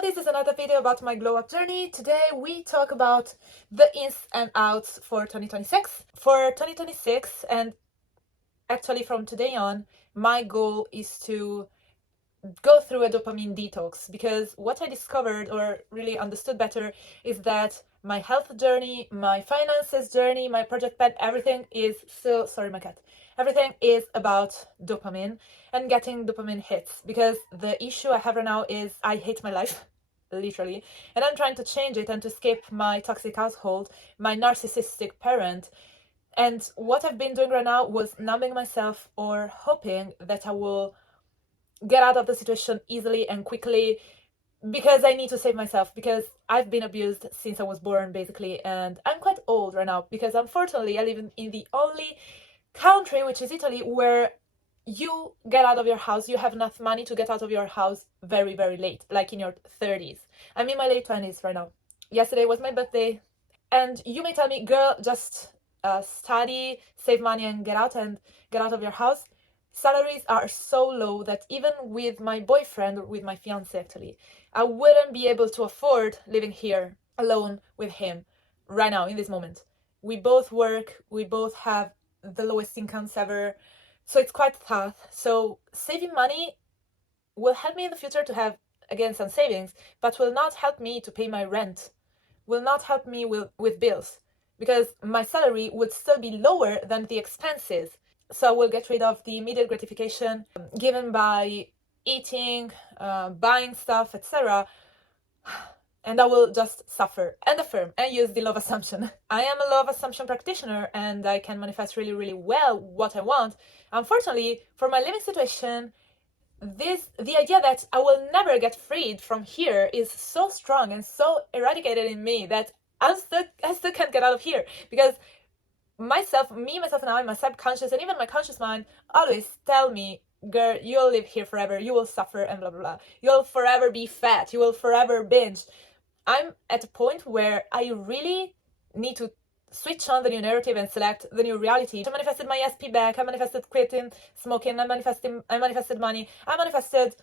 Hello, this is another video about my glow up journey. Today we talk about the ins and outs for 2026. For 2026, and actually from today on, my goal is to go through a dopamine detox, because what I discovered or really understood better is that my health journey, my finances journey, my project pet, everything is so sorry my cat. Everything is about dopamine and getting dopamine hits, because the issue I have right now is I hate my life literally, and I'm trying to change it and to escape my toxic household, my narcissistic parent. And what I've been doing right now was numbing myself or hoping that I will get out of the situation easily and quickly, because I need to save myself, because I've been abused since I was born basically, and I'm quite old right now, because unfortunately I live in the only country, which is Italy, where you get out of your house, you have enough money to get out of your house very, very late, like in your 30s. I'm in my late 20s right now. Yesterday was my birthday, and you may tell me, girl, just study, save money, and get out of your house. Salaries are so low that even with my boyfriend, or with my fiance actually, I wouldn't be able to afford living here alone with him right now in this moment. We both work, we both have the lowest incomes ever, so it's quite tough. So saving money will help me in the future to have again some savings, but will not help me to pay my rent, will not help me with bills, because my salary would still be lower than the expenses. So I will get rid of the immediate gratification given by eating, buying stuff, etc. And I will just suffer and affirm and use the love assumption. I am a love assumption practitioner, and I can manifest really, really well what I want. Unfortunately, for my living situation, the idea that I will never get freed from here is so strong and so eradicated in me that I still can't get out of here, because myself and I, my subconscious and even my conscious mind always tell me, girl, you'll live here forever, you will suffer and blah blah blah, you'll forever be fat, you will forever binge. I'm at a point where I really need to switch on the new narrative and select the new reality. I manifested my SP back, I manifested quitting smoking, I manifested money, I manifested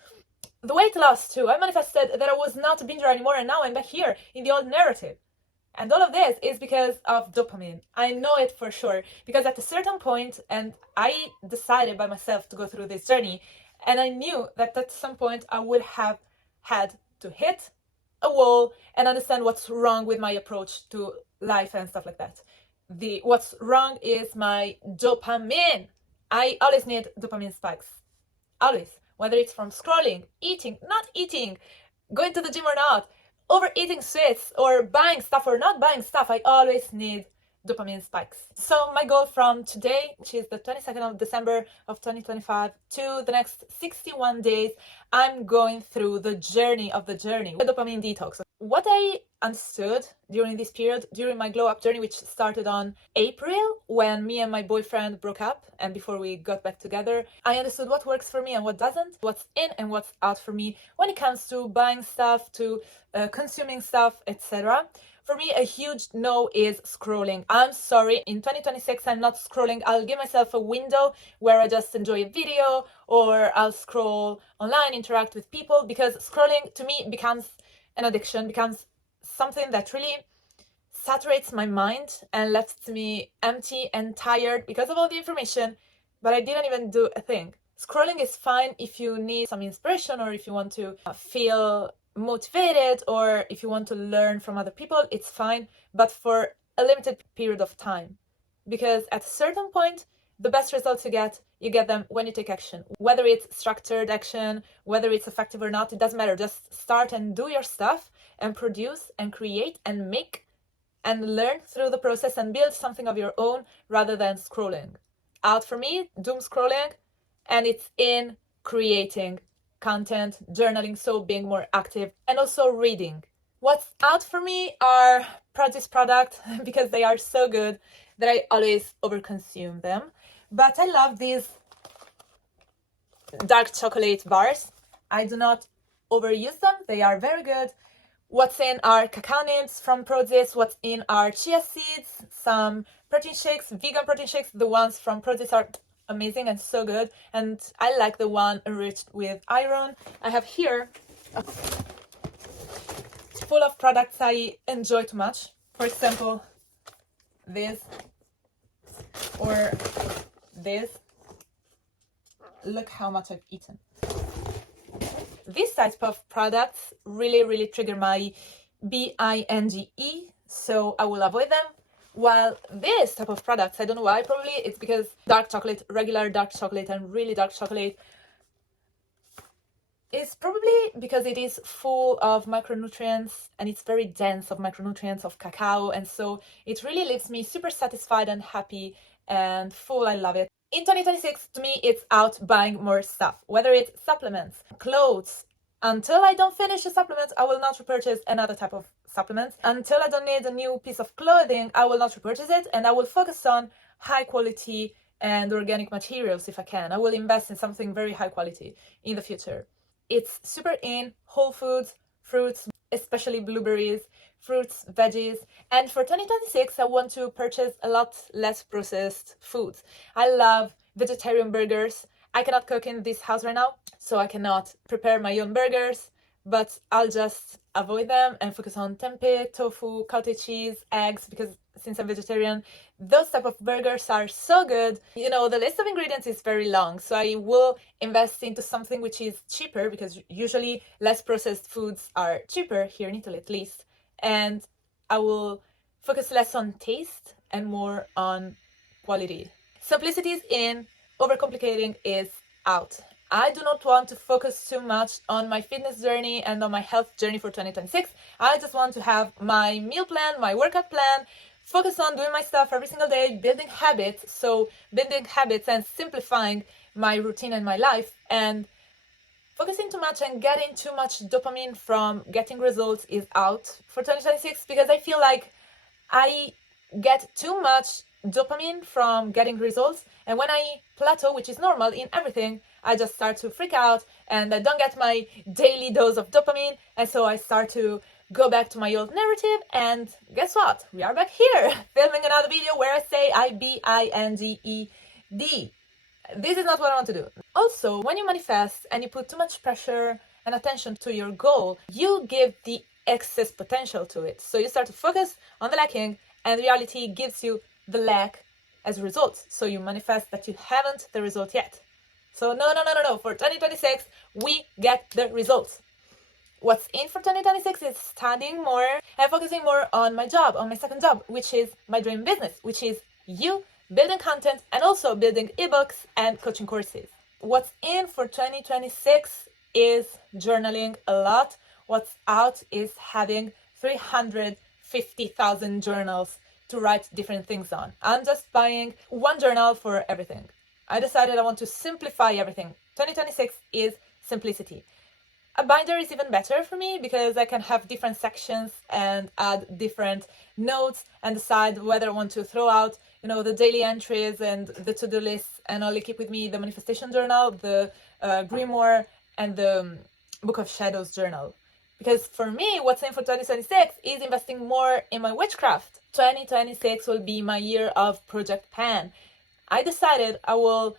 the weight loss too, I manifested that I was not a binger anymore, and now I'm back here in the old narrative. And all of this is because of dopamine. I know it for sure, because at a certain point, and I decided by myself to go through this journey, and I knew that at some point I would have had to hit a wall and understand what's wrong with my approach to life and stuff like that. What's wrong is my dopamine. I always need dopamine spikes. Always. Whether it's from scrolling, eating, not eating, going to the gym or not, overeating sweets, or buying stuff or not buying stuff, I always need dopamine spikes. So my goal from today, which is the 22nd of December of 2025, to the next 61 days, I'm going through the journey, the dopamine detox. What I understood during this period, during my glow up journey, which started on April when me and my boyfriend broke up and before we got back together, I understood what works for me and what doesn't, what's in and what's out for me when it comes to buying stuff, to consuming stuff, etc. For me, a huge no is scrolling. I'm sorry, in 2026, I'm not scrolling. I'll give myself a window where I just enjoy a video, or I'll scroll online, interact with people, because scrolling to me becomes an addiction, becomes something that really saturates my mind and left me empty and tired because of all the information, but I didn't even do a thing. Scrolling is fine if you need some inspiration, or if you want to feel motivated, or if you want to learn from other people, it's fine, but for a limited period of time, because at a certain point, the best results you get them when you take action. Whether it's structured action, whether it's effective or not, it doesn't matter. Just start and do your stuff and produce and create and make and learn through the process and build something of your own, rather than scrolling. Out for me, doom scrolling, and it's in creating content, journaling, so being more active, and also reading. What's out for me are produce products, because they are so good that I always overconsume them. But I love these dark chocolate bars. I do not overuse them. They are very good. What's in are cacao nibs from Produce. What's in are chia seeds, some protein shakes, vegan protein shakes. The ones from Produce are amazing and so good. And I like the one enriched with iron. I have here full of products I enjoy too much. For example, this or this. Look how much I've eaten. These types of products really trigger my binge, so I will avoid them. While this type of products, I don't know why, probably it's because dark chocolate, regular dark chocolate and really dark chocolate, is probably because it is full of micronutrients and it's very dense of micronutrients of cacao, and so it really leaves me super satisfied and happy and full. I love it. In 2026, to me, it's out buying more stuff, whether it's supplements, clothes. Until I don't finish a supplement, I will not repurchase another type of supplement. Until I don't need a new piece of clothing, I will not repurchase it, and I will focus on high quality and organic materials if I can. I will invest in something very high quality in the future. It's super in whole foods, fruits, especially blueberries, fruits, veggies. And for 2026, I want to purchase a lot less processed foods. I love vegetarian burgers. I cannot cook in this house right now, so I cannot prepare my own burgers, but I'll just avoid them and focus on tempeh, tofu, cottage cheese, eggs, because since I'm vegetarian, those type of burgers are so good. You know, the list of ingredients is very long, so I will invest into something which is cheaper, because usually less processed foods are cheaper here in Italy at least, and I will focus less on taste and more on quality. Simplicity is in, overcomplicating is out. I do not want to focus too much on my fitness journey and on my health journey for 2026. I just want to have my meal plan, my workout plan, focus on doing my stuff every single day, building habits. So building habits and simplifying my routine and my life, and focusing too much and getting too much dopamine from getting results is out for 2026, because I feel like I get too much dopamine from getting results, and when I plateau, which is normal in everything, I just start to freak out and I don't get my daily dose of dopamine, and so I start to go back to my old narrative, and guess what? We are back here filming another video where I say IBINGED. This is not what I want to do. Also, when you manifest and you put too much pressure and attention to your goal, you give the excess potential to it. So you start to focus on the lacking, and reality gives you the lack as a result. So you manifest that you haven't the result yet. So no. For 2026, we get the results. What's in for 2026 is studying more and focusing more on my job, on my second job, which is my dream business, which is you building content and also building ebooks and coaching courses. What's in for 2026 is journaling a lot. What's out is having 350,000 journals to write different things on. I'm just buying one journal for everything. I decided I want to simplify everything. 2026 is simplicity. A binder is even better for me because I can have different sections and add different notes and decide whether I want to throw out, the daily entries and the to-do lists, and only keep with me the manifestation journal, the grimoire, and the Book of Shadows journal. Because for me, what's in for 2026 is investing more in my witchcraft. 2026 will be my year of Project Pan. I decided I will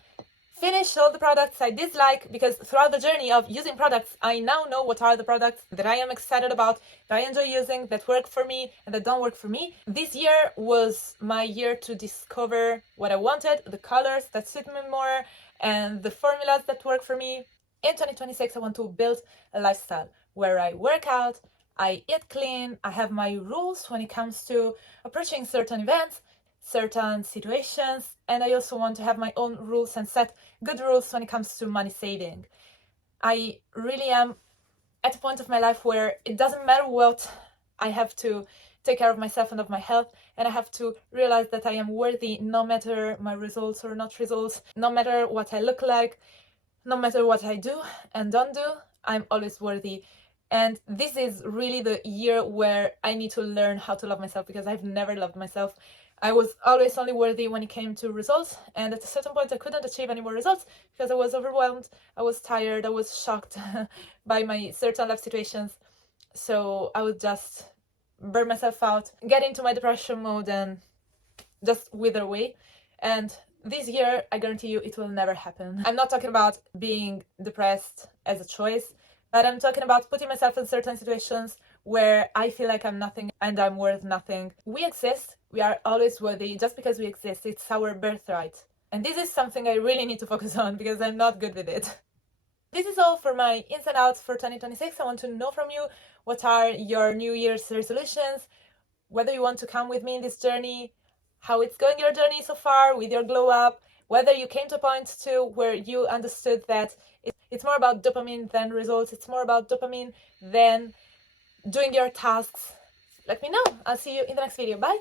finish all the products I dislike, because throughout the journey of using products, I now know what are the products that I am excited about, that I enjoy using, that work for me and that don't work for me. This year was my year to discover what I wanted, the colors that suit me more, and the formulas that work for me. In 2026, I want to build a lifestyle where I work out, I eat clean, I have my rules when it comes to approaching certain events, certain situations, and I also want to have my own rules and set good rules when it comes to money saving. I really am at a point of my life where it doesn't matter what, I have to take care of myself and of my health, and I have to realize that I am worthy no matter my results or not results, no matter what I look like, no matter what I do and don't do, I'm always worthy. And this is really the year where I need to learn how to love myself, because I've never loved myself. I was always only worthy when it came to results, and at a certain point I couldn't achieve any more results because I was overwhelmed, I was tired, I was shocked by my certain life situations. So I would just burn myself out, get into my depression mode, and just wither away. And this year, I guarantee you, it will never happen. I'm not talking about being depressed as a choice, but I'm talking about putting myself in certain situations where I feel like I'm nothing and I'm worth nothing. We exist, we are always worthy just because we exist. It's our birthright. And this is something I really need to focus on because I'm not good with it. This is all for my ins and outs for 2026. I want to know from you, what are your New Year's resolutions, whether you want to come with me in this journey, how it's going your journey so far with your glow up, whether you came to a point too where you understood that it's more about dopamine than results, it's more about dopamine than doing your tasks. Let me know. I'll see you in the next video. Bye!